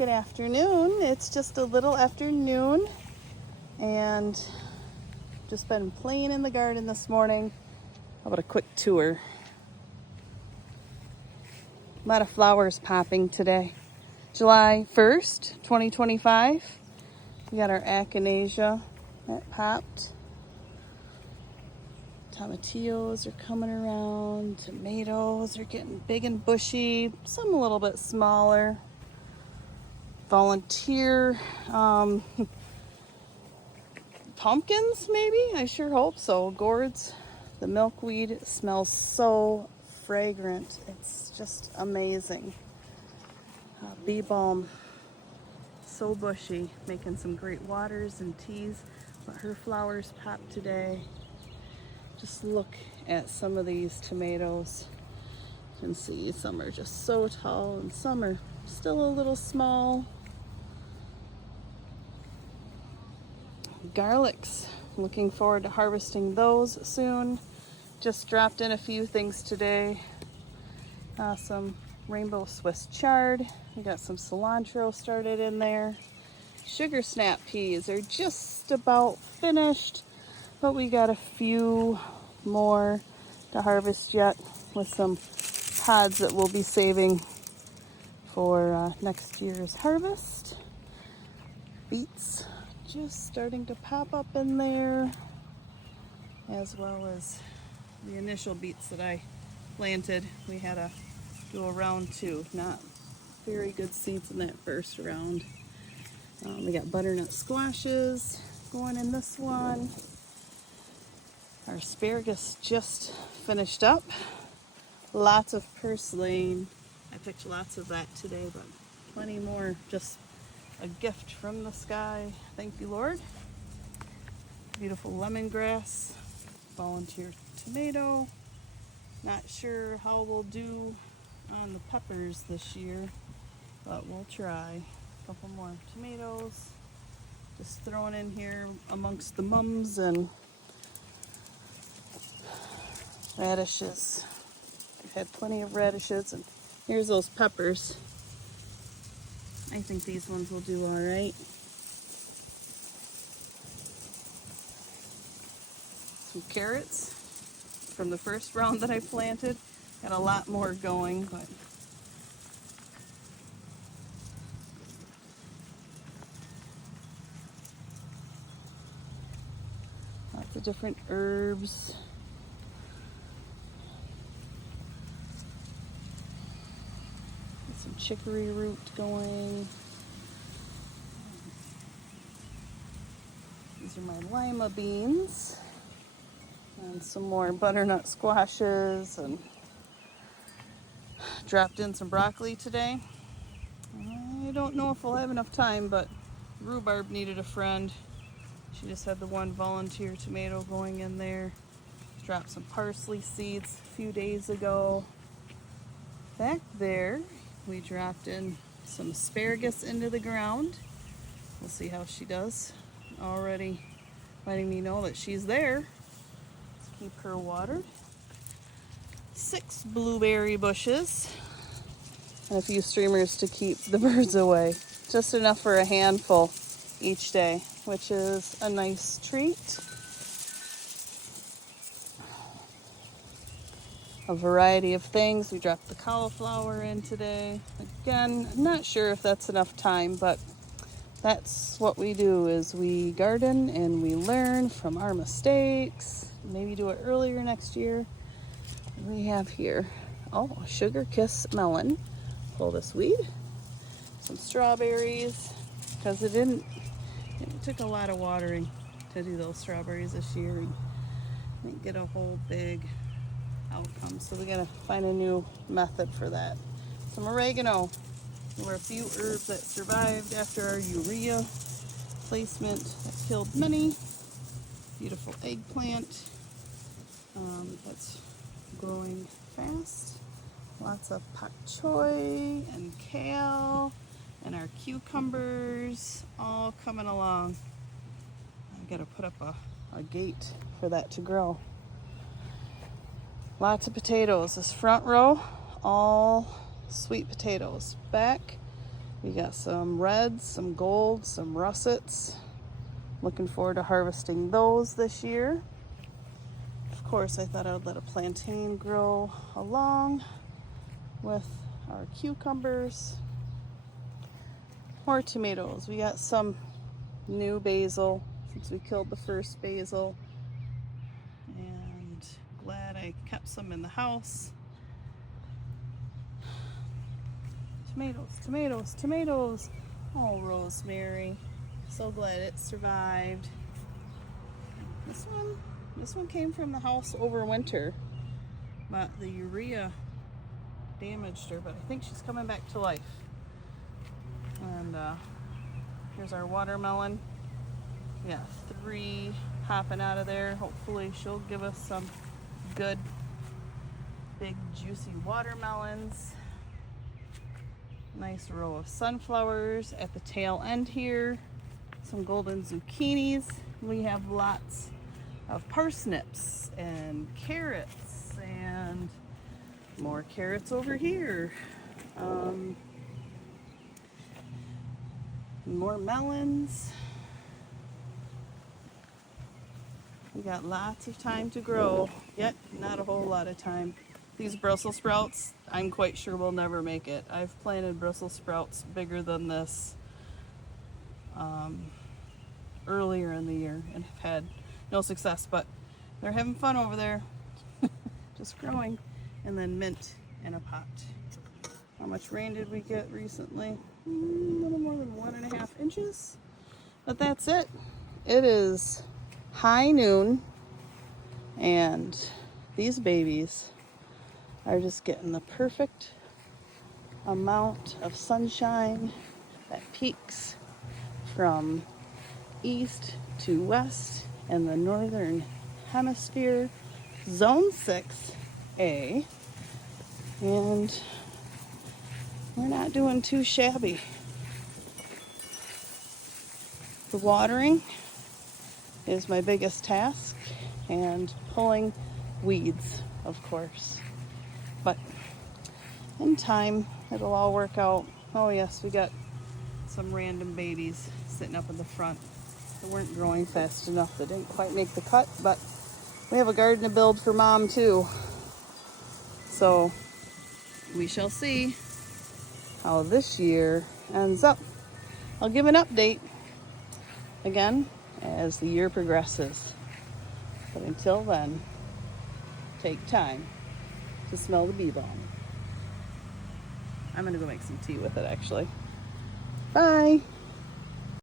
Good afternoon. It's just a little afternoon and just been playing in the garden this morning. How about a quick tour? A lot of flowers popping today. July 1st, 2025. We got our echinacea that popped. Tomatillos are coming around. Tomatoes are getting big and bushy. Some a little bit smaller. Volunteer pumpkins, maybe? I sure hope so. Gourds. The milkweed smells so fragrant. It's just amazing. Bee balm. So bushy. Making some great waters and teas. But her flowers pop today. Just look at some of these tomatoes. You can see some are just so tall and some are still a little small. Garlics. Looking forward to harvesting those soon. Just dropped in a few things today. Some rainbow Swiss chard. We got some cilantro started in there. Sugar snap peas are just about finished, but we got a few more to harvest yet with some pods that we'll be saving for next year's harvest. Beets just starting to pop up in there, as well as the initial beets that I planted. We had to do a round two. Not very good seeds in that first round. We got butternut squashes going in this one. Our asparagus just finished up. Lots of purslane. I picked lots of that today, but plenty more. Just a gift from the sky. Thank you, Lord. Beautiful lemongrass. Volunteer tomato. Not sure how we'll do on the peppers this year, but we'll try. A couple more tomatoes. Just throwing in here amongst the mums and radishes. We've had plenty of radishes, and here's those peppers. I think these ones will do all right. Some carrots from the first round that I planted. Got a lot more going, but lots of different herbs. Some chicory root going. These are my lima beans. And some more butternut squashes, and dropped in some broccoli today. I don't know if we'll have enough time, but rhubarb needed a friend. She just had the one volunteer tomato going in there. Dropped some parsley seeds a few days ago. Back there, we dropped in some asparagus into the ground. We'll see how she does. Already letting me know that she's there. Let's keep her watered. 6 blueberry bushes and a few streamers to keep the birds away. Just enough for a handful each day, which is a nice treat. A variety of things. We dropped the cauliflower in today. Again, I'm not sure if that's enough time, but that's what we do, is we garden and we learn from our mistakes. Maybe do it earlier next year. We have here, sugar kiss melon. Pull this weed. Some strawberries, because it took a lot of watering to do those strawberries this year, and didn't get a whole big outcome, so we gotta find a new method for that. Some oregano. There were a few herbs that survived after our urea placement that killed many. Beautiful eggplant that's growing fast. Lots of pak choi and kale, and our cucumbers all coming along. I gotta put up a gate for that to grow. Lots of potatoes. This front row, all sweet potatoes. Back, We got some reds, some golds, some russets. Looking forward to harvesting those this year. Of course, I thought I would let a plantain grow along with our cucumbers. More tomatoes. We got some new basil since we killed the first basil. And glad I kept some in the house. Tomatoes, tomatoes, tomatoes. Oh, rosemary. So glad it survived. This one came from the house over winter, but the urea damaged her, but I think she's coming back to life. And here's our watermelon. We got 3 hopping out of there. Hopefully she'll give us some good, big, juicy watermelons. Nice row of sunflowers at the tail end here. Some golden zucchinis. We have lots of parsnips and carrots and more carrots over here. More melons. We got lots of time to grow, yet not a whole lot of time. These Brussels sprouts, I'm quite sure we'll never make it. I've planted Brussels sprouts bigger than this earlier in the year and have had no success, but they're having fun over there. Just growing. And then mint in a pot. How much rain did we get recently? A little more than 1.5 inches. But that's it. It is high noon, and these babies are just getting the perfect amount of sunshine that peaks from east to west in the northern hemisphere, zone 6A, and we're not doing too shabby. The watering is my biggest task, and pulling weeds, of course. But in time, it'll all work out. Oh yes, we got some random babies sitting up in the front that weren't growing fast enough. They didn't quite make the cut, but we have a garden to build for Mom too. So we shall see how this year ends up. I'll give an update again as the year progresses. But until then, take time to smell the bee balm. I'm gonna go make some tea with it actually.